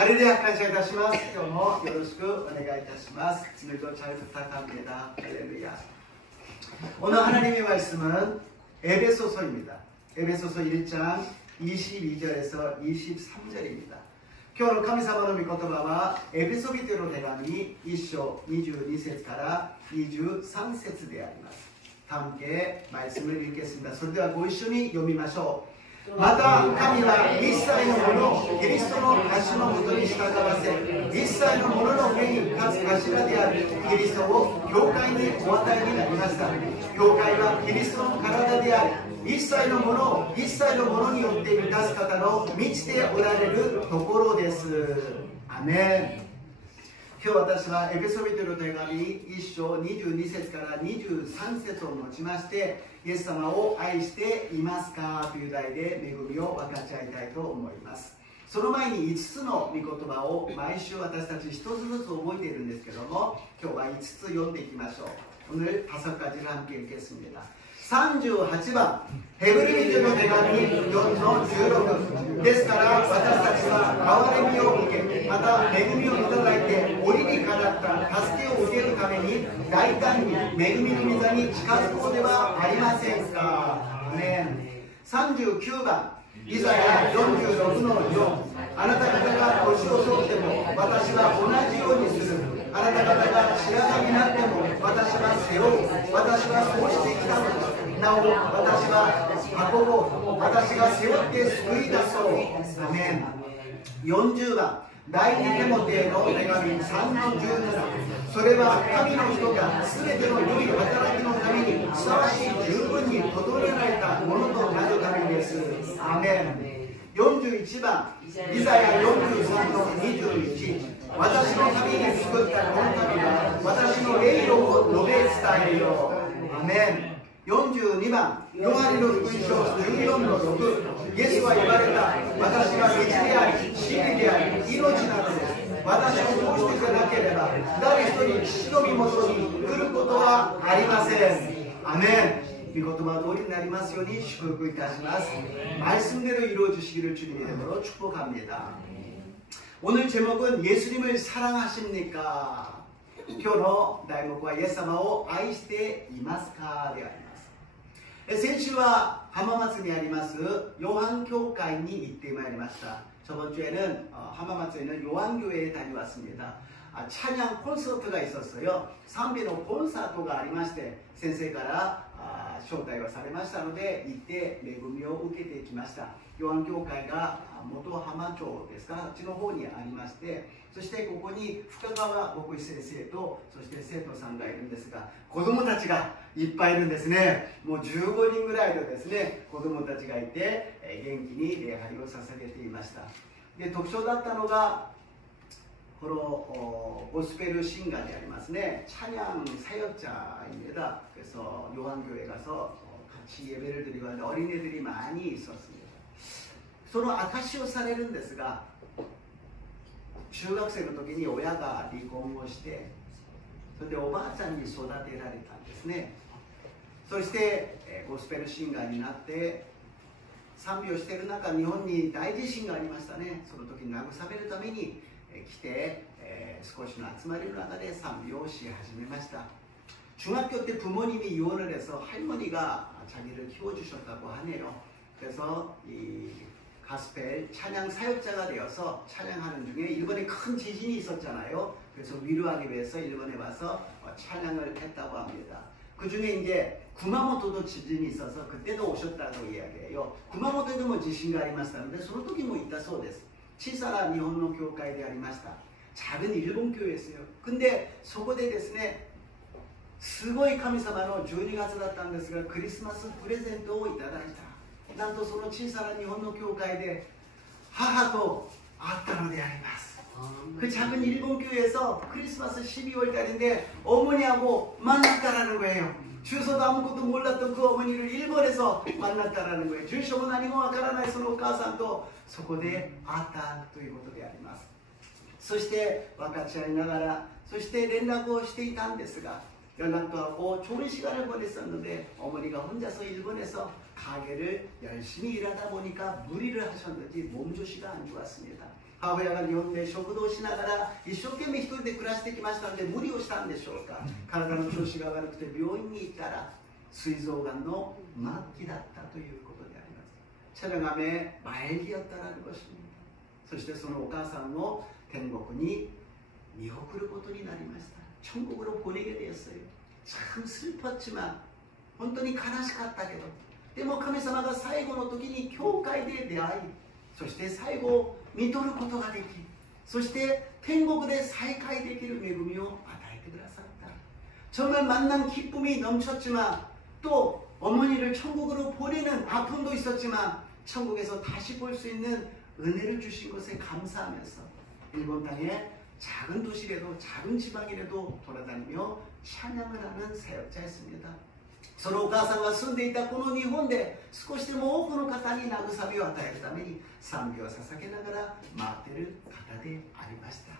ハレルヤ感謝いたします。今日もよろしくお願いいたします。오늘도 잘 부탁합니다. 할렐루야. 오늘 하나님의 말씀은 에베소서입니다. 에베소서 1장 22절에서 23절입니다. 今日の神様の御言葉はエペソビテの手紙1章22節から23節であります。함께 말씀을 읽겠습니다. それではご一緒に読みましょう。また神は一切のものをキリストの足のもとに従わせ、一切のものの上に立つ頭であるキリストを教会にお与えになりました。教会はキリストの体である。一切のものを一切のものによって満たす方の満ちておられるところです。アメン。今日私はエペソビテの手紙1章22節から23節を持ちまして、イエス様を愛していますかという題で恵みを分かち合いたいと思います。その前に5つの御言葉を毎週私たち1つずつ覚えているんですけども、今日は5つ読んでいきましょう。오늘 5가지를 함께 읽겠습니다. 38番、ヘブル人の手紙4の16ですから、私たちは憐れみを受け、また恵みをいただいて、折にかなった助けを受けるために大胆に恵みの御座に近づこうではありませんか。39番、イザヤ46の4、あなた方が年を取っても私は同じようにする。あなた方が白髪になっても私は背負う。私はそうしてきたのです。なお私は運ぼう。私が背負って救い出そう。アメン。40番、第二テモテの手紙3の17、それは神の人が全ての良い働きのためにふさわしい十分に整えられたものとなるためです。アメン。41番、イザヤ43の21、私のために作ったこの民は私の栄誉を述べ伝えよう。アメン。42番、ヨハネの福音書14の6、イエスは言われた。私は道であり真理であり命なのです。私を通してじゃなければ誰一人父の身元に来ることはありません。アメン。이言葉通りになりますように祝福いたします。말씀대로 이루어지시기를 주님의 이름으로 축복합니다. 오늘 제목은 예수님을 사랑하십니까? 今日の題目はイエス様を愛していますかであります。先週は浜松にありますヨハン教会に行ってまいりました。저번 주에는浜松에 있는 요한교회에 다녀왔습니다. 찬양 콘서트가 있었어요.賛美の 콘서트가 ありまして、先生から招待をされましたので行って恵みを受けてきました。ヨハン教会が元浜町ですか、あっちの方にありまして、そしてここに深川牧師先生とそして生徒さんがいるんですが、子供たちがいっぱいいるんですね。もう15人ぐらいのですね子供たちがいて、元気に礼拝を捧げていました。で、特徴だったのがこの고스펠 싱가でありますね。찬양 사역자입니다. 그래서 요한교회 가서 같이 예배를 드리고 하는데 어린애들이 많이 있었습니다. その証をされるんですが、中学生の時に親が離婚をして、それでおばあちゃんに育てられたんですね。そしてゴスペルシンガーになって賛美をしている中、日本に大地震がありましたね。その時に慰めるために来て、少しの集まりの中で賛美をし始めました。중학교 때 부모님이 이혼을 해서 할머니가 자기를 키워주셨다고 하네요. 그래서 이 가스펠 찬양 사역자가 되어서 찬양하는 중에 일본에 큰 지진이 있었잖아요. 그래서 위로하기 위해서 일본에 와서 찬양을 했다고 합니다. 그 중에 이제 구마모토도 지진이 있어서 그때도 오셨다고 이야기해요. 구마모토에도 뭐 지진가 ありましたので、その時も行ったそうです。小さな日本の教会でありました。 작은 일본 교회였어요. 근데 そこでですね、すごい神様の12月だったんですが、クリスマスプレゼントをいただいた。なんとその小さな日本の教会で母と会ったのであります。그 작은 일본 교회에서 크리스마스 12월 달인데 어머니하고 만났다라는 거예요. 주소도 아무것도 몰랐던 그 어머니를 일본에서 만났다라는 거예요. 주소는 아니고 와카라나이そのお母さんとそこで会ったということであります。そして分かち合いながら、そして連絡をしていたんですが、 연락도 하고 좋은 시간을 보냈었는데 어머니가 혼자서 일본에서 가게를 열심히 일하다 보니까 무리를 하셨는지 몸조시가 안 좋았습니다. 母親が日本で食堂しながら一生懸命一人で暮らしてきましたので無理をしたんでしょうか。体の調子が悪くて病院に行ったら膵臓がんの末期だったということであります。촬영함에 말기였다라는 것입니다. そしてそのお母さんを天国に見送ることになりました。 천국으로 보내게 되었어요. 참 슬펐지만 本当に悲しかったけど、でも神様が最後の時に教会で出会い、そして最後見とることができ、そして天国で再会できる恵みを与えてくださった。 정말 만난 기쁨이 넘쳤지만 또 어머니를 천국으로 보내는 아픔도 있었지만 천국에서 다시 볼 수 있는 은혜를 주신 것에 감사하면서 일본 땅에 작은 도시라도 작은 지방이라도 돌아다니며 찬양을 하는 사역자였습니다. そのお母さんが住んでいたこの日本で少しでも多くの方に慰めを与えるために賛美を捧げながら回っている方でありました。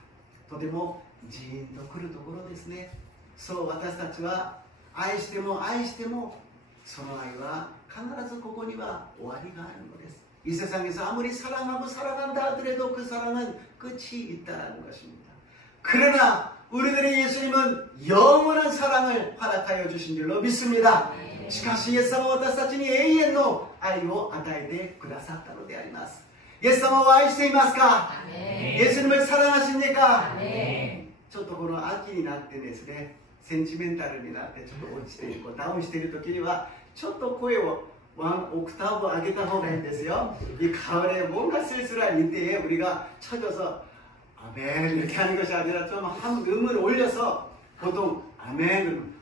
とてもジーンとくるところですね。そう、私たちは愛しても愛してもその愛は必ずここには終わりがあるのです。이 세상에서 아무리 사랑하고 사랑한다 하더라도 그 사랑은 끝이 있다는 것입니다. 그러나 우리들의 예수님은 영원한 사랑을 허락하여 주신 줄로 믿습니다. しかしイエス様は私たちに永遠の愛を与えてくださったのであります。イエス様を愛していますか？예수님을 사랑하십니까? ちょっとこの秋になってですね、センチメンタルになってちょっと落ちている、ダウンしている時にはちょっと声を한 옥타브上げた方がいいんですよ。이 가을에 뭔가 쓸쓸한 이때에 우리가 쳐져서 아멘 이렇게 하는 것이 아니라 좀 한 음을 올려서 보통 아멘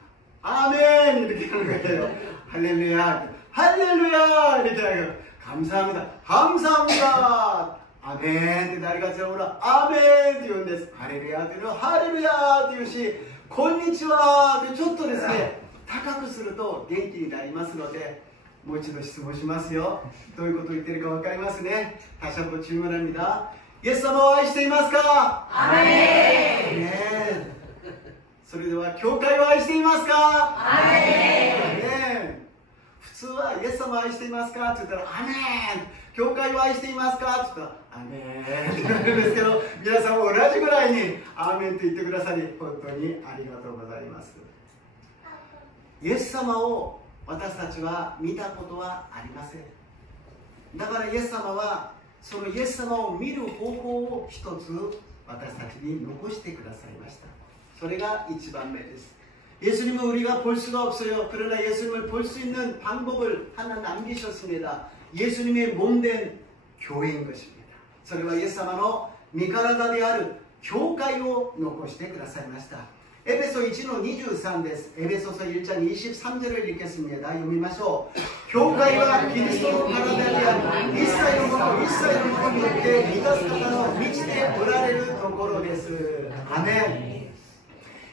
이렇게 하는 거예요. 할렐루야 할렐루야 이렇게 하고 감사합니다 감사합니다 아멘 나리가 오라 아멘 って言うんです。ハレルヤというのはハレルヤというし、こんにちはってちょっとですね高くすると元気になりますので、もう一度質問しますよ。どういうことを言ってるか分かりますね。다시 한번 질문합니다. 예수님을 愛していますか？アーメン。それでは教会を愛していますか？アーメン。普通はイエス様を愛していますかって言ったらアーメン。教会を愛していますかって言ったらアーメンって言うんですけど、皆さんも同じぐらいにアーメンと言ってくださり本当にありがとうございます。イエス様を私たちは見たことはありません。だからイエス様はそのイエス様を見る方法を一つ私たちに残してくださいました。それが一番目です。 예수님은 우리가 볼 수가 없어요. 그러나 예수님을 볼 수 있는 방법을 하나 남기셨습니다. 예수님의 몸된 교회인 것입니다. それはイエス様の身体である教会を残してくださいました。 에베소 1の23です。 에베소서 1장 23절을 읽겠습니다. 読みましょう。教会はキリストの体である。一切のもの、一切のものによって満たす方の満ちておられるところです。아멘.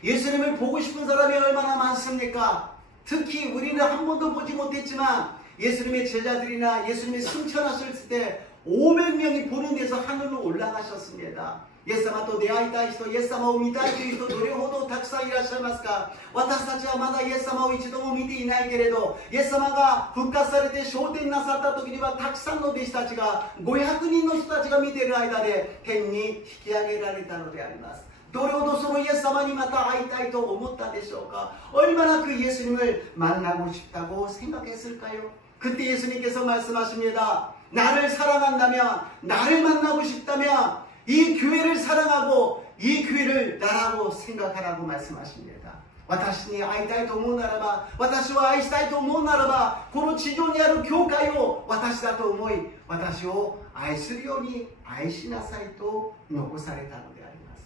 예수님을 보고 싶은 사람이 얼마나 많습니까? 특히 우리는 한 번도 보지 못했지만 예수님의 제자들이나 예수님이 승천하셨을 때 500명이 보는 데서 하늘로 올라가셨습니다. イエス様と出会いたい人、イエス様を見たいという人、どれほどたくさんいらっしゃいますか？私たちはまだイエス様を一度も見ていないけれど、イエス様が復活されて昇天なさった時にはたくさんの弟子たちが、500人の人たちが見ている間で天に引き上げられたのであります。どれほどそのイエス様にまた会いたいと思ったでしょうか？얼마나 그 예수님을 만나고 싶다고 생각했을까요? 그때 예수님께서 말씀하십니다. 나를 사랑한다면, 나를 만나고 싶다면 이 교회를 사랑하고 이 교회를 나라고 생각하라고 말씀하십니다. 私に会いたいと思うならば、私を愛したいと思うならば、この地上にある教会を私だと思い、私を愛するように愛しなさいと残されたのであります。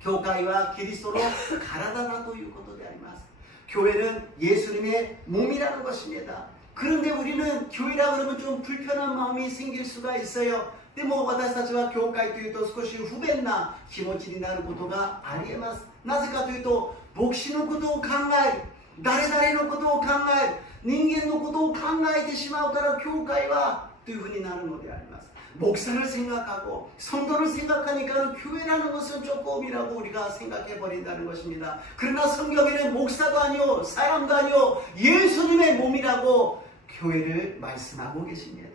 教会はキリストの体だということであります。 교회는 예수님의 몸이라는 것입니다. 그런데 우리는 교회라 그러면 좀 불편한 마음이 생길 수가 있어요. でも私たちは教会というと少し不便な気持ちになることがあります。なぜかというと、牧師のことを考え、誰々のことを考え、人間のことを考えてしまうから教会はというふうになるのであります。 목사를 생각하고 성도를 생각하니까 교회라는 것은 조금이라고 우리가 생각해 버린다는 것입니다. 그러나 성경에는 목사도 아니요 사람도 아니요 예수님의 몸이라고 교회를 말씀하고 계십니다.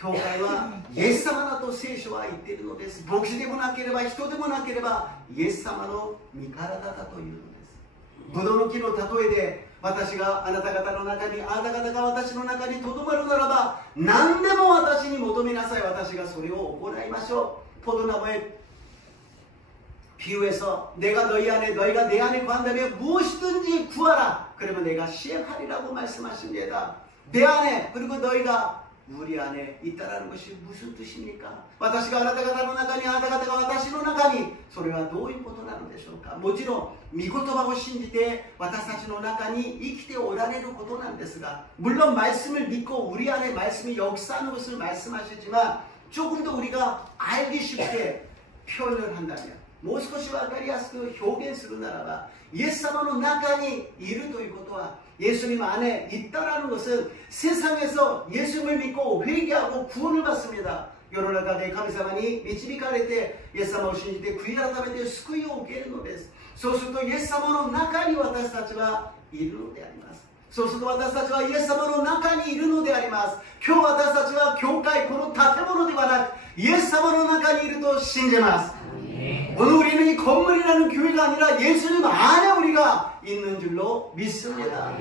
教会はイエス様だと聖書は言っているのです。牧師でもなければ人でもなければイエス様の身体だというのです。ブドウの木の例えで、私があなた方の中に、あなた方が私の中にとどまるならば、何でも私に求めなさい。私がそれを行いましょう。포도나무에 비유해서 내가 너희 안에, 너희가 내 안에 구한다면 무엇이든지 구하라. 그러면 내가 시행하리라고 말씀하십니다. 내 안에, 그리고 너희가 우리 안에 있다라는 것이 무슨 뜻입니까? 私があなた方の中に、あなた方が私の中に、それはどういうことなのでしょうか。もちろん御言葉を信じて私たちの中に生きておられることなんですが、 물론 말씀을 믿고 우리 안에 말씀이 역사하는 것을 말씀하시지만 조금 더 우리가 알기 쉽게 표현을 한다면, もう少し分かりやすく表現するならば、イエス様の中にいるということは、 예수님 안에 있다라는 것은 세상에서 예수님을 믿고 회개하고 구원을 받습니다. 世の中で神様に導かれてイエス様を信じて悔い改めて救いを受けるのです。そうするとイエス様の中に私たちはいるのであります。そうすると私たちはイエス様の中にいるのであります。今日私たちは教会、この建物ではなくイエス様の中にいると信じます。 오늘 우리는 이 건물이라는 교회가 아니라 예수님 안에 우리가 있는 줄로 믿습니다.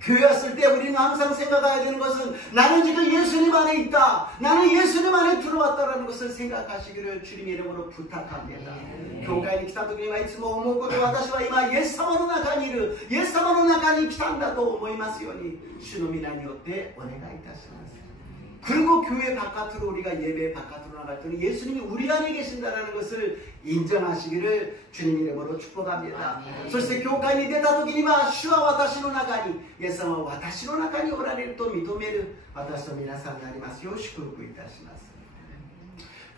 교회 왔을 때 우리는 항상 생각해야 되는 것은 나는 지금 예수님 안에 있다, 나는 예수님 안에 들어왔다라는 것을 생각하시기를 주님 이름으로 부탁합니다. 교회에 来た時にはいつも思うことは、私は今イエス様の中にいる、イエス様の中に来たんだと思いますように主の皆によってお願いいたします。 그리고 교회 바깥으로 우리가 예배 바깥으로 나갈 때는 예수님이 우리 안에 계신다는 것을 인정하시기를 주님 이름으로 축복합니다. そして教会に出た時には主は私の中に、イエス様は私の中におられると認める私と皆さんでありますよう祝福いたします。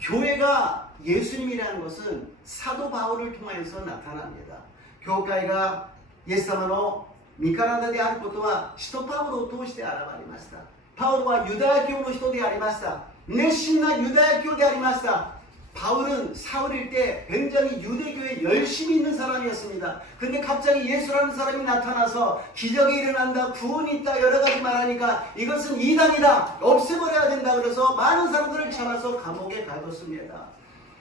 교회가 예수님이라는 것은 사도 바울을 통하여서 나타납니다. 교회가 예수님의 身体であることは使徒パウロを通して現れました。 바울은 유다야 교의 人でありました。 熱心な 유다야 교회でありました。 바울은 사울일 때 굉장히 유대교에 열심히 있는 사람이었습니다. 근데 갑자기 예수라는 사람이 나타나서 기적이 일어난다, 구원이 있다, 여러 가지 말하니까 이것은 이단이다, 없애버려야 된다. 그래서 많은 사람들을 잡아서 감옥에 가뒀습니다.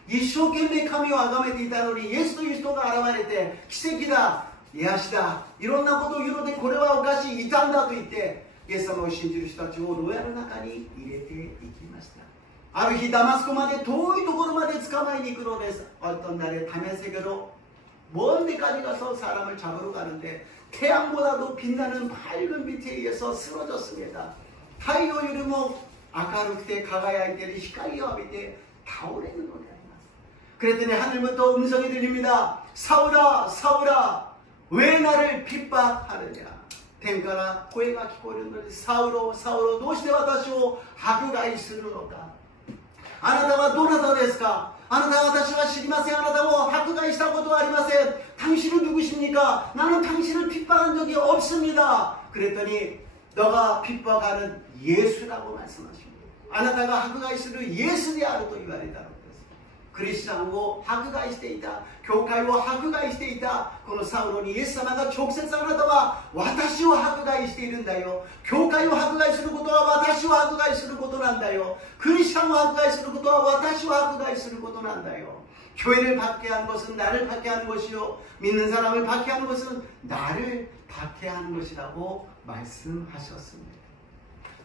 一生懸命神を崇めていたのに、イエスという人が現れて奇跡だ、癒しだ、いろんなことを言うので、これはおかしい、異端だと言って、イエス様を信じる人たちを牢屋の中に入れていきました。 ある日ダマスコまで遠いところまで捕まえに行くのです。 어떤 날에 다메섹으로 먼 데까지 가서 사람을 잡으러 가는데 태양보다도 빛나는 밝은 빛에 의해서 쓰러졌습니다.太陽よりも明るくて輝いている光を浴びて倒れるのであります。 그랬더니 하늘부터 음성이 들립니다. 사울아, 사울아, 왜 나를 핍박하느냐. 天から声が聞こえるので、サウロ、サウロ、どうして私を迫害するのか。あなたはどなたですか。あなたは私は知りません。あなたを迫害したことはありません。당신은 누구십니까? 나는 당신을 핍박한 적이 없습니다. 그랬더니 너가 핍박하는 예수라고 말씀하십니다. あなたが迫害するイエスであると言われたのです。 クリスチャンを迫害していた、教会を迫害していたこのサウロにイエス様が直接、あなたは私を迫害しているんだよ、教会を迫害することは私を迫害することなんだよ、クリスチャンを迫害することは私を迫害することなんだよ。 교회를 박해하는 것은 나를 박해하는 것이요, 믿는 사람을 박해하는 것은 나를 박해하는 것이라고 말씀하셨습니다.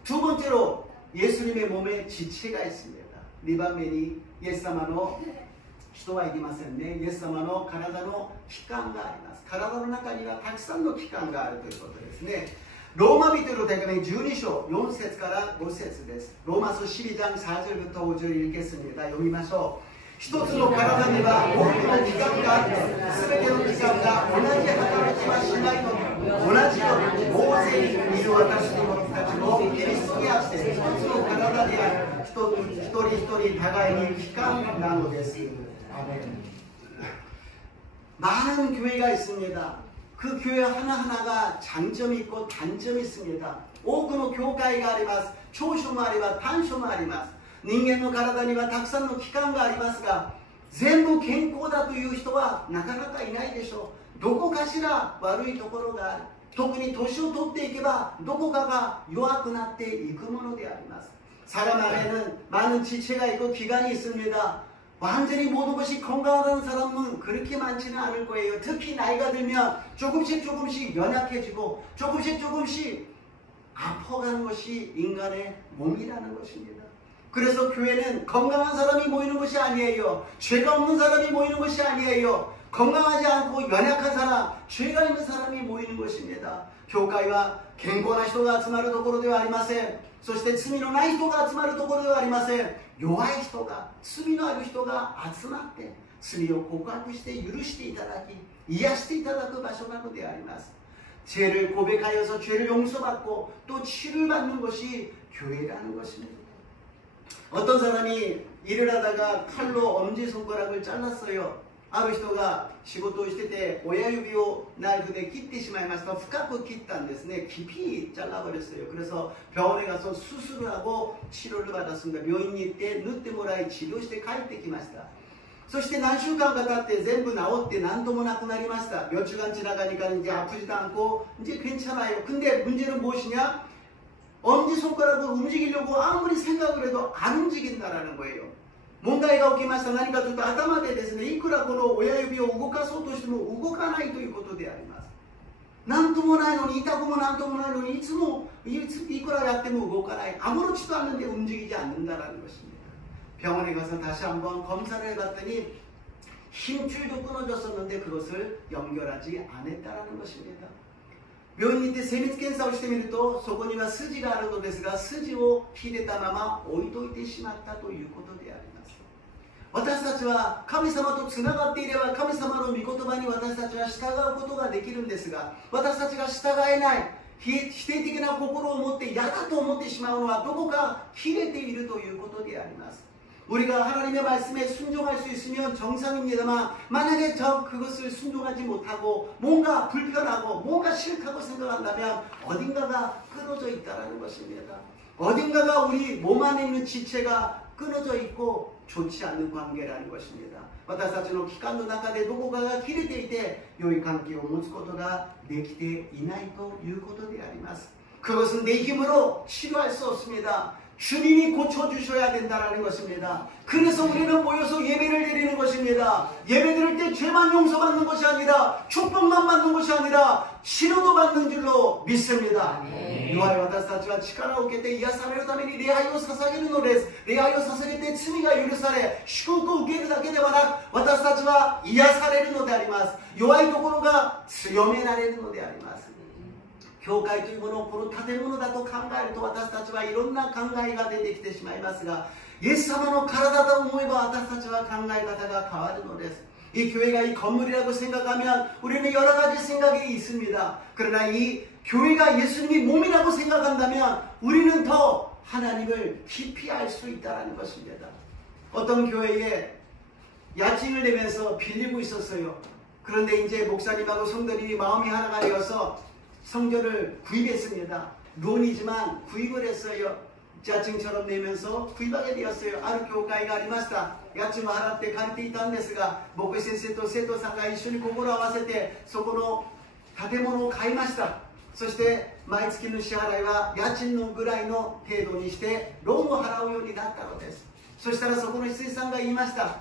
두 번째로 예수님의 몸에 지체가 있습니다. 리바멘이 イエス様の人はいりませんね。イエス様の体の器官があります。体の中にはたくさんの器官があるということですね。ローマ人の手紙12章4節から5節です。ローマ書12장 4절부터 5절 읽겠습니다. 読みましょう。一つの体には多くの器官があって、すべての器官が同じ働きはしないので、同じように大勢にいる私たちもキリストにあって一つの体である。一人一人互いに器官なのです。 많은 교회가 있습니다. 그 교회 하나하나가 장점이 있고 단점이 있습니다. 多くの教会があります。長所もあります。短所もあります。 人間の体にはたくさんの器官がありますが、全部健康だという人はなかなかいないでしょう。どこかしら悪いところがある。特に年を取っていけばどこかが弱くなっていくものであります。 사람 안에는 많은 지체가 있고 기관이 있습니다. 완전히 모든 것이 건강하다는 사람은 그렇게 많지는 않을 거예요. 특히 나이가 들면 조금씩 연약해지고 조금씩 아파가는 것이 인간의 몸이라는 것입니다. 그래서 교회는 건강한 사람이 모이는 것이 아니에요. 죄가 없는 사람이 모이는 것이 아니에요. 건강하지 않고 연약한 사람, 죄가 있는 사람이 모이는 것입니다.教会は健康な人が集まるところではありません。そして罪のない人が集まるところではありません。弱い人が、罪のある人が集まって罪を告白して許していただき癒していただく場所なのであります。 죄를 고백하여서 죄를 용서받고 또 치료를 받는 것이 교회라는 것입니다. 어떤 사람이 일을 하다가 칼로 엄지손가락을 잘랐어요. ある人が仕事をしてて親指をナイフで切ってしまいました。深く切ったんですね。깊이 잘라버렸어요. 그래서 병원에 가서 수술을 하고 치료를 받았습니다. 病院に行って縫ってもらい治療して帰ってきました。そして何週間か経って全部治って何ともなくなりました。몇 주간 지나가니까 이제 아프지도 않고 이제 괜찮아요. 근데 문제는 무엇이냐? 엄지손가락을 움직이려고 아무리 생각을 해도 안 움직인다라는 거예요. 問題が起きました。何かというと頭でですね、いくらこの親指を動かそうとしても動かないということであります。なんともないのに、痛くもなんともないのに、いくらやっても動かない。아무렇지도 않은데 움직이지 않는다라는 것입니다. 병원에 가서 다시 한번 검사를 해봤더니 힘줄도 끊어졌었는데 그것을 연결하지 않았다라는 것입니다. 病院に行って精密検査をしてみるとそこには筋があるのですが筋を切れたまま置いといてしまったということであります。私たちは神様とつながっていれば神様の御言葉に私たちは従うことができるんですが私たちが従えない否定的な心を持って嫌だと思ってしまうのはどこか切れているということであります。 우리가 하나님의 말씀에 순종할 수 있으면 정상입니다만 만약에 그것을 순종하지 못하고 뭔가 불편하고 뭔가 싫다고 생각한다면 어딘가가 끊어져 있다는 것입니다. 어딘가가 우리 몸 안에 있는 지체가 끊어져 있고 좋지 않는 관계라는 것입니다. 私たちの期間の中でどこかが切れていて良い関係を持つことができていないということであります。 그것은 내 힘으로 치료할 수 없습니다. 주님이 고쳐주셔야 된다는 것입니다. 그래서 우리는 모여서 예배를 드리는 것입니다. 예배 드릴 때 죄만 용서받는 것이 아니라 축복만 받는 것이 아니라 치료도 받는 줄로 믿습니다. 弱い私たちは力を受けて癒されるために礼拝を捧げるのです。礼拝を捧げて罪が許され祝福を受けるだけではなく私たちは癒されるのであります。弱いところが強められるのであります。 教会というものをこの建物だと考えると私たちはいろんな考えが出てきてしまいますがイエス様の体だと思えば私たちは考え方が変わるのです。 이 교회가 이 건물이라고 생각하면 우리는 여러 가지 생각이 있습니다. 그러나 이 교회가 예수님이 몸이라고 생각한다면 우리는 더 하나님을 깊이 알 수 있다는 것입니다. 어떤 교회에 야증을 내면서 빌리고 있었어요. 그런데 이제 목사님하고 성도님이 마음이 하나가 되어서 성전을 구입했습니다. 론이지만 구입을 했어요. 자칭처럼 내면서 구입하게 되었어요. 아る教会がありました。家賃を払って借りていたんですが、牧師先生と生徒さんが一緒に心を合わせてそこの建物を買いました。そして毎月の支払いは家賃のぐらいの程度にしてローンを払うようになったのです。そしたらそこの執事さんが言いました。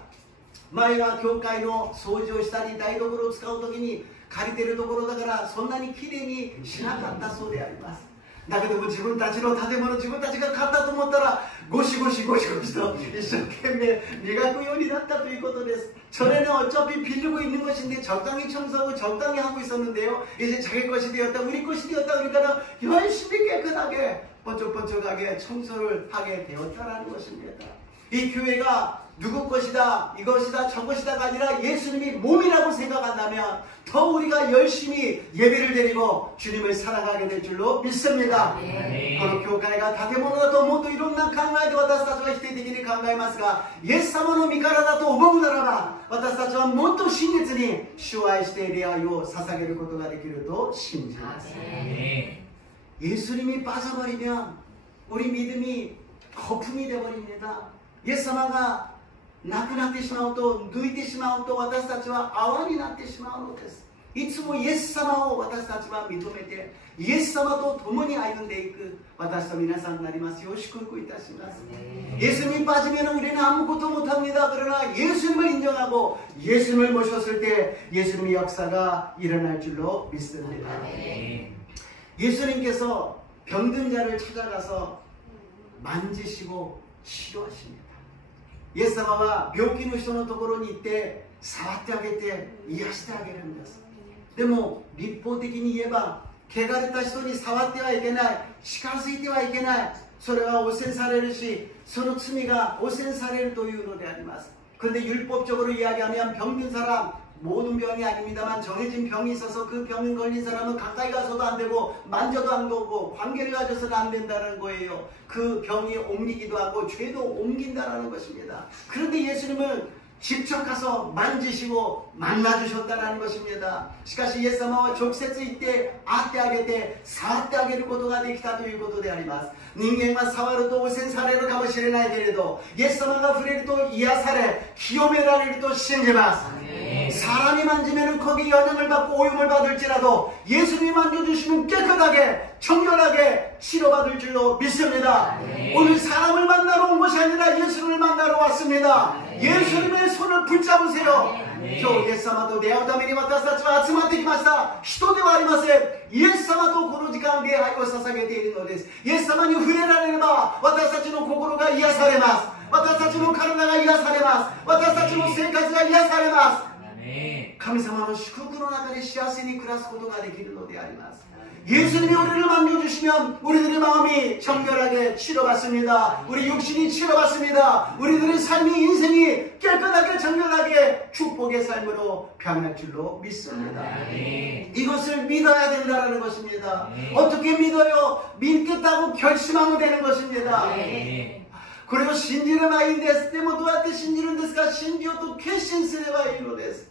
前は教会の掃除をしたり台所を使う時に借りてるところだからそんなにきれいにしなかったそうであります。だけども自分たちの建物自分たちが買ったと思ったらゴシゴシと一生懸命磨くようになったということです。 전에는 어차피 빌리고 있는 것인데 적당히 청소하고 적당히 하고 있었는데요. 이제 자기 것이 되었다 우리 것이 되었다 그러니까 열심히 깨끗하게 번쩍번쩍하게 청소를 하게 되었다라는 것입니다. 이 교회가 누구 것이다 이것이다 저것이다가 아니라 예수님이 몸이라고 생각한다면 더 우리가 열심히 예배를 드리고 주님을 사랑하게 될 줄로 믿습니다. この教会が建物だと思うといろんな考えで私たちは否定的に考えますがイエス様の身からだと思うならば私たちはもっと真実に主を愛して礼拝を捧げることができると信じます。 예수님이 빠져버리면 우리 믿음이 거품이 되어버립니다. 예수님가 なくなってしまうと抜いてしまうと私たちは泡になってしまうのです。いつもイエス様を私たちは認めて、イエス様と共に歩んでいく私と皆さんになりますよう祝福いたします. 예수님 빠지면 우리는 아무것도 못합니다. 그러나 예수님을 인정하고 예수님을 모셨을 때 예수님의 역사가 일어날 줄로 믿습니다. 예수님께서 병든 자를 찾아가서 만지시고 치료하십니다. イエス様は病気の人のところに行って触ってあげて癒してあげるんです。でも立法的に言えば汚れた人に触ってはいけない、近づいてはいけない、それは汚染されるし、その罪が汚染されるというのであります。 그런데 율법적으로 이야기하면 병든 사람, 모든 병이 아닙니다만 정해진 병이 있어서 그 병에 걸린 사람은 가까이 가서도 안 되고 만져도 안 되고 관계를 가져서는 안 된다는 거예요. 그 병이 옮기기도 하고 죄도 옮긴다는 것입니다. 그런데 예수님은 직접 가서 만지시고 만나주셨다는 것입니다. しかしイエス様は直接行って会ってあげて触ってあげることができたということであります。人間は触ると汚染されるかもしれないけれど、イエス様が触れると癒され清められると信じます。 사람이 만지면 거기 영향을 받고 오염을 받을지라도 예수님이 만져주시면 깨끗하게 청결하게 치료받을 줄로 믿습니다. 오늘 사람을 만나러 온 것이 아니라 예수님을 만나러 왔습니다. 예수님의 손을 붙잡으세요. 今日イエス様と出会うために私たちは集まってきました。人ではありません。イエス様とこの時間礼拝を捧げているのです。イエス様に触れられれば私たちの心が癒されます。私たちの体が癒されます。私たちの生活が癒されます。 神様の祝福の中で幸せに暮らすことができるのであります。 예수님이 우리를 만져주시면 우리들의 마음이 정결하게 치료받습니다. 우리 육신이 치료받습니다. 우리들의 삶이 인생이 깨끗하게 정결하게 축복의 삶으로 변할 줄로 믿습니다. 이것을 믿어야 된다는 것입니다. 어떻게 믿어요? 믿겠다고 결심하면 되는 것입니다. 그리고 신지를 바인ですでもどうやって信じるんですか?信じようと決心すればいいのです。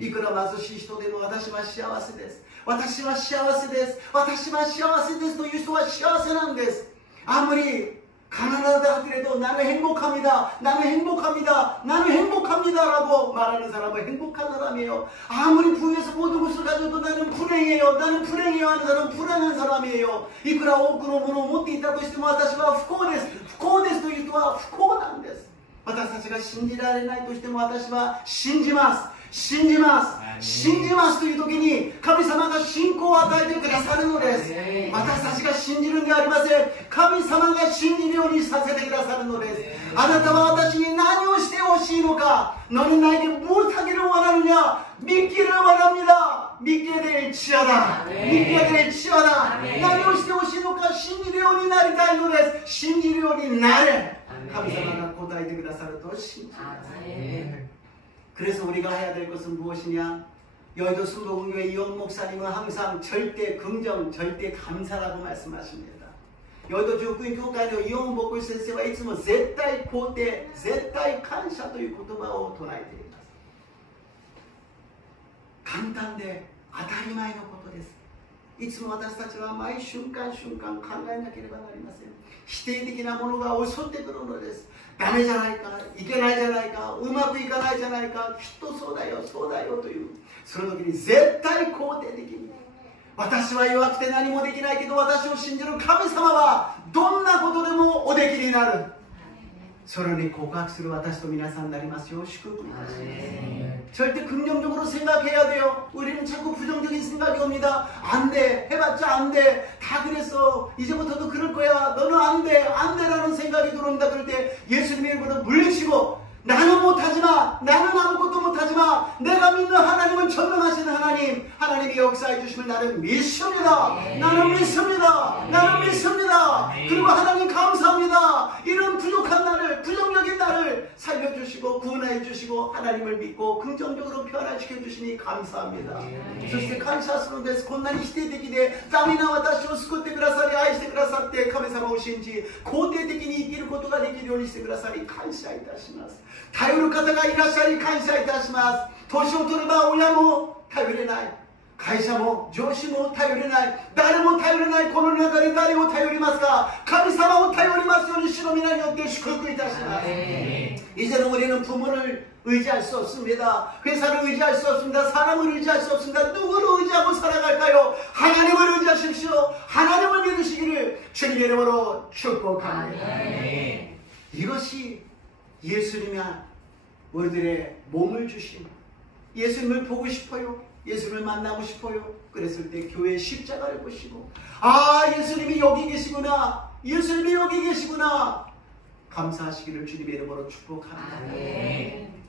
いくら貧しい人でも私は幸せです。私は幸せです。私は幸せですという人は幸せなんです。 아무리 가난하다 하더라도 나는 행복합니다. 나는 행복합니다. 나는 행복합니다 라고 말하는 사람은 행복한 사람이에요. 아무리 부유해서 모든 것을 가져도 나는 불행해요. 나는 불행해요 하는 사람은 불행한 사람이에요. いくら多くのものを持っていたとしても私は不幸です。不幸ですという人は不幸なんです。 私たちが信じられないとしても私は信じます。 信じます。信じますという時に神様が信仰を与えてくださるのです。私たちが信じるんではありません。神様が信じるようにさせてくださるのです。あなたは私に何をしてほしいのか? 너는 나에게 무엇 하기를 원하느냐? 믿기를 원합니다. 믿게 될지어다. 믿게 될지어다. 何をしてほしいのか信じるようになりたいのです。信じるようになれ。神様が答えてくださると信じます。 그래서 우리가 해야 될 것은 무엇이냐? 여의도 순복음교회 이용 목사님은 항상 절대 긍정, 절대 감사라고 말씀하십니다. 여의도 주교인 교회의 이용 목사 선생님은 いつも絶対肯定、絶対感謝という言葉を唱えています。簡単で当たり前のことです。いつも私たちは毎瞬間瞬間考えなければなりません。否定的なものが襲ってくるのです。 ダメじゃないか、いけないじゃないか、うまくいかないじゃないか、きっとそうだよ、そうだよという、その時に絶対肯定的に、私は弱くて何もできないけど私を信じる神様はどんなことでもおできになる。それに告白する私と皆さんになりますよう祝福いたします。 절대 긍정적으로 생각해야 돼요. 우리는 자꾸 부정적인 생각이 옵니다. 안 돼, 해봤자 안 돼, 다 그랬어, 이제부터도 그럴 거야, 너는 안 돼, 안 돼라는 생각이 들어옵니다. 그럴 때 예수님의 이름으로 물리치고 나는 못하지마, 나는 아무것도 못하지마, 내가 믿는 하나님은 전능하신 하나님, 하나님이 역사해 주시면 나는 믿습니다. 나는 믿습니다. 나는 믿습니다. 그리고 하나님 감사합니다. 이런 부족한 나를, 부정적인 나를 살려주시고 구원해 주시고 하나님을 믿고 긍정적으로 변화시켜 주시니 감사합니다. そして感謝するんです。こんなに否定的でダメな私を救ってくださり愛してくださって神様を信じ肯定的に生きることができるようにしてくださり感謝いたします。 頼る方がいらっしゃり感謝いたします。年を取れば親も頼れない。会社も上司も頼れない、誰も頼れないこの中で誰を頼りますか？神様を頼りますように主の皆によって祝福いたします。 이제는 우리는 부모를 의지할 수 없습니다. 회사를 의지할 수 없습니다. 사람을 의지할 수 없습니다. 누구를 의지하고 살아갈까요? 하나님을 의지하십시오. 하나님을 믿으시기를 주님의 이름으로 축복합니다. 이것이 예수님이 우리들의 몸을 주신, 예수님을 보고 싶어요, 예수님을 만나고 싶어요. 그랬을 때 교회의 십자가를 보시고, 아, 예수님이 여기 계시구나, 예수님이 여기 계시구나, 감사하시기를 주님의 이름으로 축복합니다.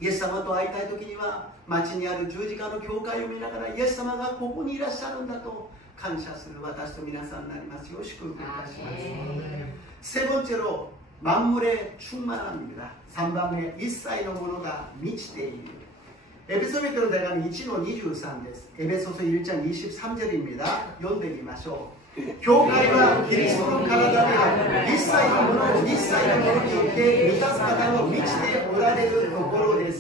イエス様と会いたい時には町にある十字架の教会を見ながらイエス様がここにいらっしゃるんだと感謝する私と皆さんになりますよう祝福いたします。세 번째로 만물의 충만함입니다. 3番目、一切のものが満ちている。エペソビトの手紙 1-23 です。エペソ書 1장 23절입니다. 読んでみましょう。教会はキリストの体である。一切のものを一切のものによって満たす方の満ちておられるところです。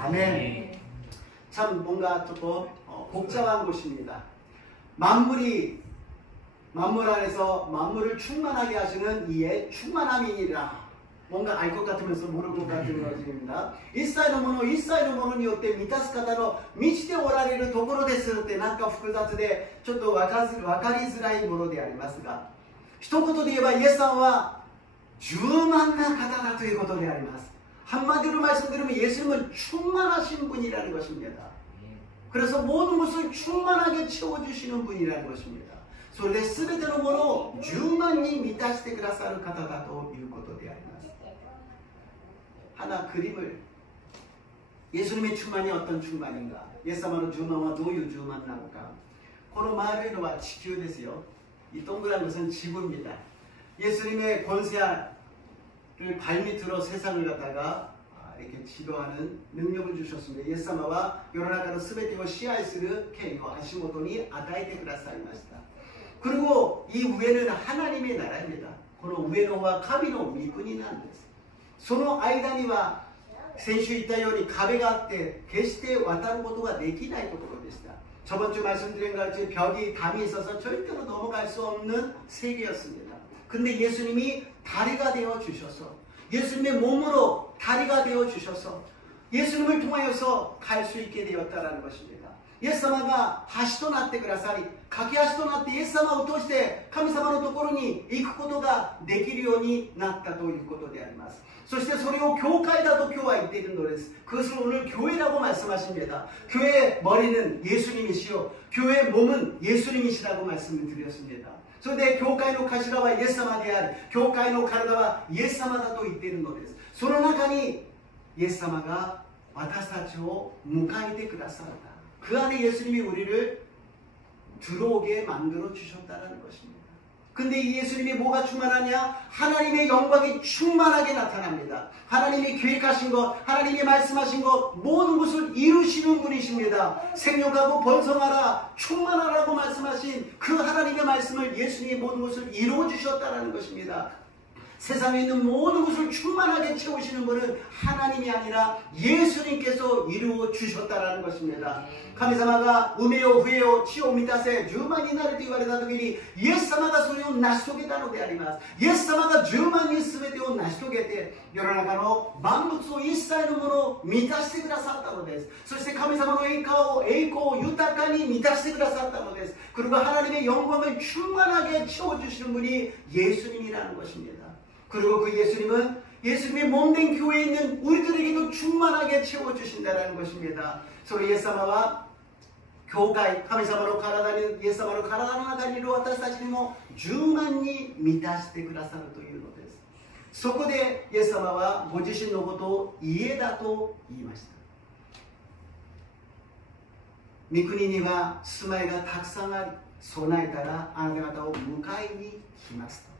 아멘. 참 뭔가 조금 복잡한 곳입니다. 만물 안에서 만물을 충만하게 하시는 이의 충만함이니라. 뭔가 알 것 같으면서 모를 것 같은 것입니다. 一切のものによって満たす方の満ちておられるところですってなんか複雑でちょっと分かりづらいものでありますが、一言で言えばイエスさんは충만한方だということであります。 한마디로 말씀드리면 예수님은 충만하신 분이라는 것입니다. 그래서 모든 것을 충만하게 채워주시는 분이라는 것입니다. それで全てのものを充満に満たしてくださる方だということであります。 하나 그림을, 예수님의 충만이 어떤 충만인가, 예수님의 충만은 도유 충만인가. この周りのは地球ですよ。이 동그란 것은 지구입니다. 예수님의 권세를 발밑으로 세상을 갖다가 이렇게 지도하는 능력을 주셨습니다. 예수님과 요나가의全てを支配する権を足元に与えてくださいました。 그리고 이 위에는 하나님의 나라입니다. この上のは神の御国なんです。 その間には先週言ったように壁があって決して渡ることができないところでした。 저번 주 말씀드린 것 같이 벽이 담이 있어서 절대로 넘어갈 수 없는 세계였습니다. 근데 예수님이 다리가 되어 주셔서, 예수님의 몸으로 다리가 되어 주셔서 예수님을 통하여서 갈 수 있게 되었다는 것입니다. イエス様が橋となってくださり、架け橋となってイエス様を通して神様のところに行くことができるようになったということであります。 そしてそれを教会だと今日は言っているのです。 그것을 오늘 교회라고 말씀하십니다. 교회의 머리는 예수님이시요 교회의 몸은 예수님이시라고 말씀을 드렸습니다. それで教会の頭はイエス様であり、教会の体はイエス様だと言っているのです。その中にイエス様が私たちを迎えてくださった。 그 안에 예수님이 우리를 들어오게 만들어 주셨다는 것입니다. 근데 이 예수님이 뭐가 충만하냐? 하나님의 영광이 충만하게 나타납니다. 하나님이 계획하신 것, 하나님이 말씀하신 것, 모든 것을 이루시는 분이십니다. 생육하고 번성하라, 충만하라고 말씀하신 그 하나님의 말씀을 예수님이 모든 것을 이루어 주셨다는 것입니다. 세상에 있는 모든 것을 충만하게 채우시는 분은 하나님이 아니라 예수님께서 이루어 주셨다는 것입니다. 神様が海を増えよ地を満たせ10万になると言われた時にイエス様がそれを成し遂げたのであります。イエス様が10万に全てを成し遂げて世の中の万物を一切のものを満たしてくださったのです。そして神様の栄光を豊かに満たしてくださったのです。 그리고 하나님의 영광을 충만하게 채워주시는 분이 예수님이라는 것입니다. 그리고 그 예수님은 예수님의 몸된 교회에 있는 우리들에게도 충만하게 채워주신다는 것입니다. 서로 예수님과 교회, 神様の体に、イエス様の体の中にいる私たちにも充満に満たしてくださるというのです。そこでイエス様はご自身のことを家だと言いました。御国には住まいがたくさんあり、備えたらあなた方を迎えに来ますと。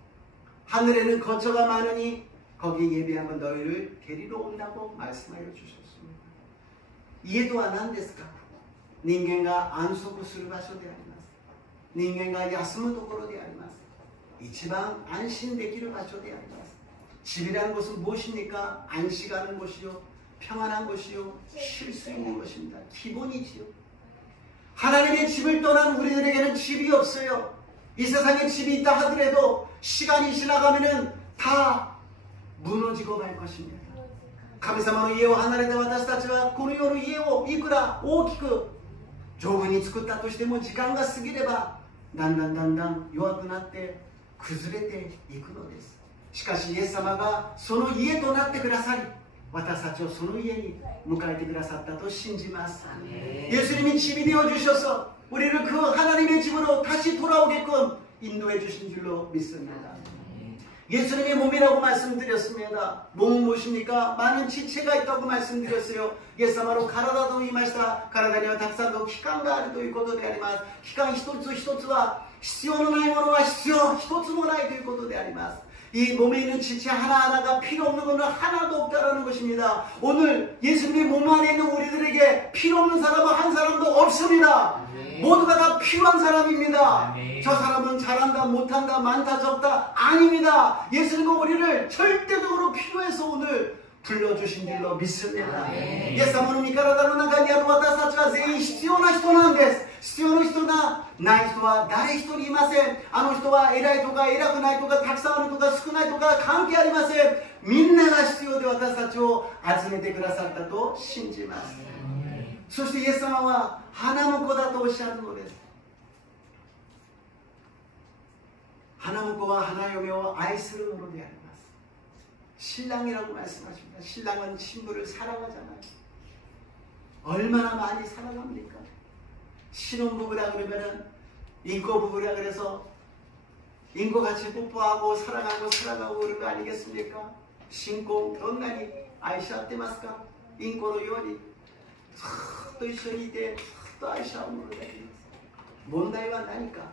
하늘에는 거처가 많으니 거기 예배하면 너희를 데리러 온다고 말씀하여 주셨습니다. 이해도 안 한ですか? 人間が安息する場所であります。人間が休むところであります。一番安心できる場所であります。 집이라는 것은 무엇입니까? 안식하는 곳이요, 평안한 곳이요, 쉴 수 있는 것입니다. 기본이지요. 하나님의 집을 떠난 우리들에게는 집이 없어요. 이 세상에 집이 있다 하더라도 시간이 지나가면은 다 무너지고 말 것입니다. 神様の家を離れた私たちはこの世の家をいくら大きく丈夫に作ったとしても時間が過ぎればだんだん弱くなって崩れていくのです。しかしイエス様がその家となってくださり私たちをその家に迎えてくださったと信じます。 예수님이 집이 되어주셔서 우리를 그 하나님의 집으로 다시 돌아오게끔 인도해 주신 줄로 믿습니다. 예수님의 몸이라고 말씀드렸습니다. 몸은 무엇입니까? 많은 지체가 있다고 말씀드렸어요. イエス様の体と言いました。体にはたくさんの器官があるということであります。器官一つ一つは必要のないものは必要一つもないということであります。 이 몸에 있는 지체 하나하나가 필요 없는 것은 하나도 없다라는 것입니다. 오늘 예수님의 몸 안에 있는 우리들에게 필요 없는 사람은 한 사람도 없습니다. 모두가 다 필요한 사람입니다. 저 사람은 잘한다 못한다 많다 적다 아닙니다. 예수님은 우리를 절대적으로 필요해서 오늘 불러주신 줄로 믿습니다. イエス様の身体の中にある私たちは全員必要な人なんです。必要な人がない人は誰一人いません。あの人は偉いとか偉くないとかたくさんあるとか少ないとか関係ありません。みんなが必要で私たちを集めてくださったと信じます。そしてイエス様は花婿だとおっしゃるのです。花婿は花嫁を愛するものであります。 신랑이라고 말씀하십니다. 신랑은 신부를 사랑하잖아요. 얼마나 많이 사랑합니까? 신혼부부라 그러면은 인고부부라 그래서 인고같이 뽀뽀하고 사랑하고 그런 거 아니겠습니까? 신공 덩나니 아이샤 때마스까? 인고로 요리 또一緒にいて또 아이샤 오므로 되니問題は何か?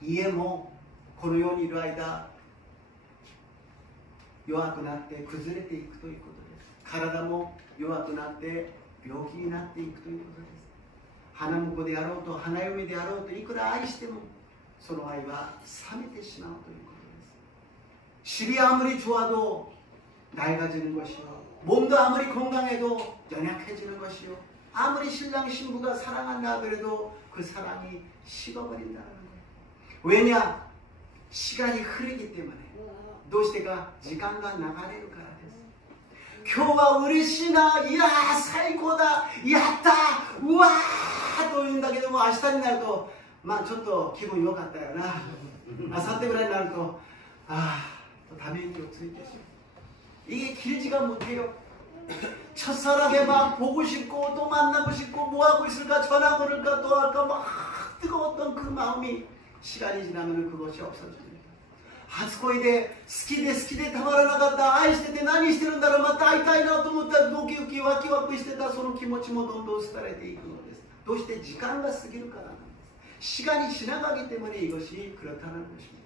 家もこの世にいる間弱くなって崩れていくということです。体も弱くなって病気になっていくということです。花婿であろうと花嫁であろうといくら愛してもその愛は冷めてしまうということです。 질이 아무리 좋아도 낡아지는 것이요 몸도 아무리 건강해도 연약해지는 것이요 아무리 신랑 신부가 사랑한다 하더라도 그 사랑이 식어버린다는 거예요. 왜냐? 시간이 흐르기 때문에 どうしてか時間が流れるからです。今日は嬉しいな、いやー最高だ、やったー、うわーと言うんだけども明日になるとまあちょっと気分良かったよな。明後日ぐらいになると또 다면이ついてしまう。 이게 길지가 못해요. 첫사랑에 막 보고 싶고 또 만나고 싶고 뭐 하고 있을까 전화 걸을까 또 할까 막 뜨거웠던 그 마음이 시간이 지나면 그것이 없어집니다. 初恋で好きでたまらなかった、愛してて何してるんだろう、また会いたいなと思ったらドキドキワキワクしてたその気持ちもどんどん廃れていくのです。どうして時間が過ぎるからなんです。 시간이 지나가기 때문에 이것이 그렇다는 것입니다.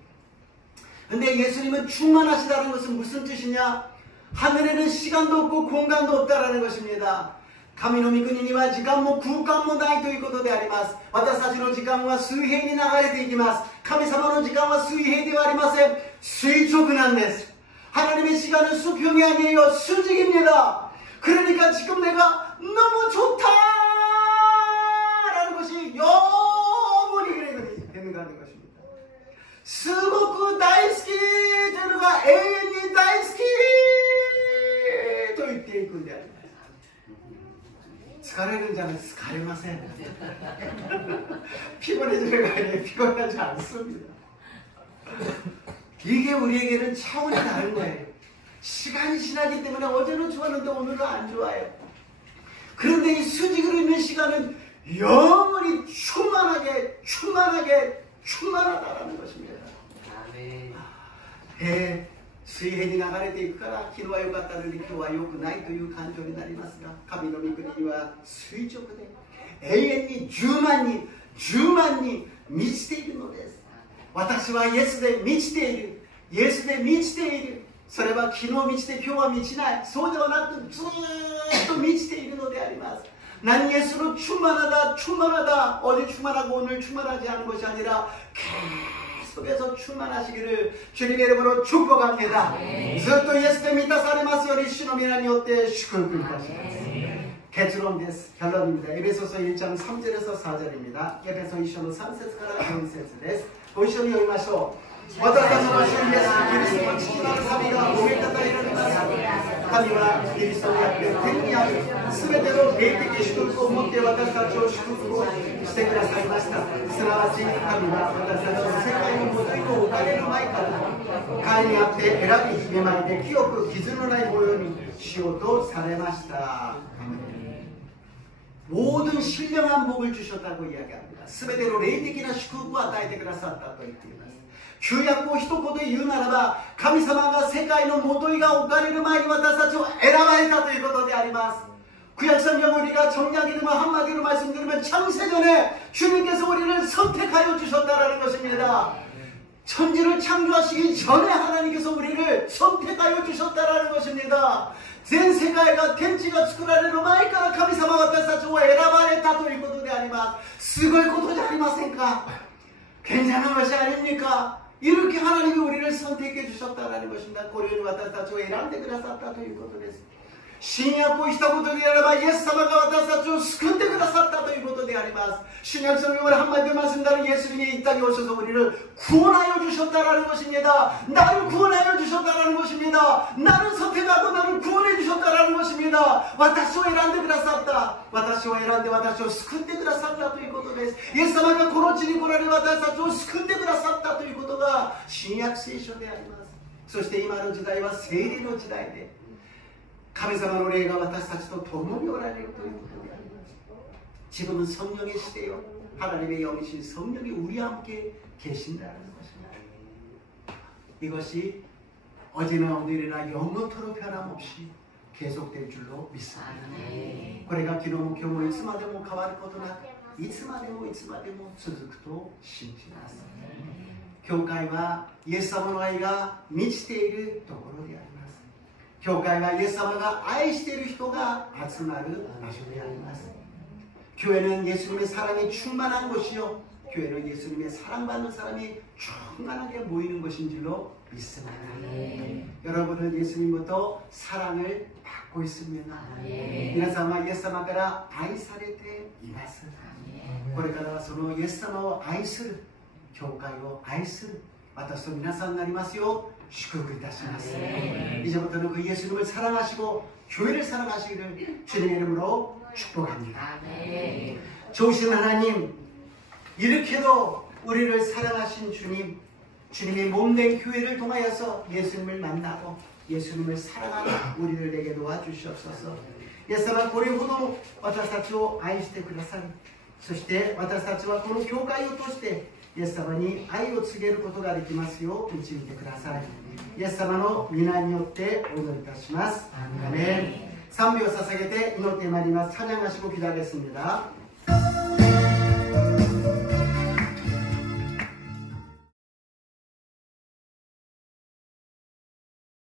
근데 예수님은 충만하시다는 것은 무슨 뜻이냐? 하늘에는 시간도 없고 공간도 없다라는 것입니다. 神の御国には時間も空間もないということであります。私たちの時間は水平に流れていきます。神様の時間は水平ではありません。垂直なんです。 하나님의 시간은 수평이 아니에요. 수직입니다. 그러니까 지금 내가 너무 좋다라는 것이 영원히 되는 것입니다. すごく大好きというのが永遠に大好きと言っていくんであります。 疲れるんじゃないです。疲れません。 피곤해지는 거 아니에요. 피곤하지 않습니다. 이게 우리에게는 차원이 다른 거예요. 시간이 지나기 때문에 어제는 좋았는데 오늘은 안 좋아요. 그런데 이 수직으로 있는 시간은 영원히 충만하다라는 것입니다. 네. 水平に流れていくから昨日は良かったのに今日は良くないという感情になりますが、神の御国には垂直で永遠に10万人満ちているのです。私はイエスで満ちている。イエスで満ちている。それは昨日満ちて今日は満ちない。そうではなくずっと満ちているのであります。 난 예수로 충만하다. 어제 충만하고 오늘 충만하지 않은 것이 아니라 계속해서 충만하시기를 주님의 이름으로 축복합니다. ずっと 예수 때満たされますように主の皆によって祝福いたします。結論です。결론입니다. 에베소서 1장 3절에서 4절입니다. 에베소 1장 3節から4節です。ご一緒に読みましょう。私たちの主イエス・キリストの父なる神が褒めたたえられます。神はキリストにあって天にあるすべての霊的祝福を持って私たちを祝福をしてくださいました。すなわち神は私たちの世界の元にも置かれる前から神にあって選び、めまいで清く傷のない模様にしようとされました。모든 신령한 복을 주셨다고 이야기합니다. 全ての霊的な祝福を与えてくださったと言っています。旧約を一言で言うならば、神様が世界の元井が置かれる前に私たちを選ばれたということであります。 구약성경 우리가 정리하기로만 한마디로 말씀드리면 창세전에 주님께서 우리를 선택하여 주셨다라는 것입니다. 천지를 창조하시기 전에 하나님께서 우리를 선택하여 주셨다라는 것입니다. 全世界が天地が作られる前から神様は私たちを選ばれたということであります。すごいことじゃありませんか? 괜찮은 것이 아닙니까? 이렇게 하나님이 우리를 선택해 주셨다는 것입니다. 고려는 私たちを選んでくださったということです。 신약をしたことであれば、イエス様が私たちを救ってくださったということであります。 신약 성경을 한마디로 말씀드리면 예수님이 이 땅에 오셔서 우리를 구원하여 주셨다라는 것입니다. 나를 구원하여 주셨다라는 것입니다. 나를 선택하고 나를 구원해 주셨다라는 것입니다. 私を選んでくださった。私を選んで私を救ってくださったということです。イエス様がこの地に来られ私たちを救ってくださったということが新約聖書であります。そして今の時代は聖霊の時代で 神様の霊が私たちと共におられるということであります。 지금은 성령의 시대요. 하나님의 영이신 성령이 우리와 함께 계신다는 것입니다. 이것이 어제나 오늘이나 영원토록 변함없이 계속될 줄로 믿습니다. これが昨日も今日もいつまでも変わることなく、いつまでもいつまでも続くと信じます。教会はイエス様の愛が満ちているところであります。 教会はイエス様が愛している人が集まる場所であります。 교회는 예수님의 사랑이 충만한 곳이요, 교회는 예수님의 사랑받는 사람이 충만하게 모이는 곳인 줄로 믿습니다. 여러분은 예수님부터 사랑을 받고 있습니다. 皆様イエス様から愛されています。これからはそのイエス様を愛する、教会を愛する私と皆さんになりますよう 축복いたします。 이제부터는 그 예수님을 사랑하시고 교회를 사랑하시기를 주님의 이름으로 축복합니다. 좋으신 하나님, 이렇게도 우리를 사랑하신 주님, 주님의 몸된 교회를 통하여서 예수님을 만나고 예수님을 사랑하는 우리를 되게 도와주시옵소서. イエス様これほど私たちを愛してくださり、そして私たちはこの教会を通してイエス様に愛を告げることができますよう導いてください。イエス様の皆によってお祈りいたします。アーメン。賛美を捧げて祈ってまいります。찬양하시고 기도하겠습니다.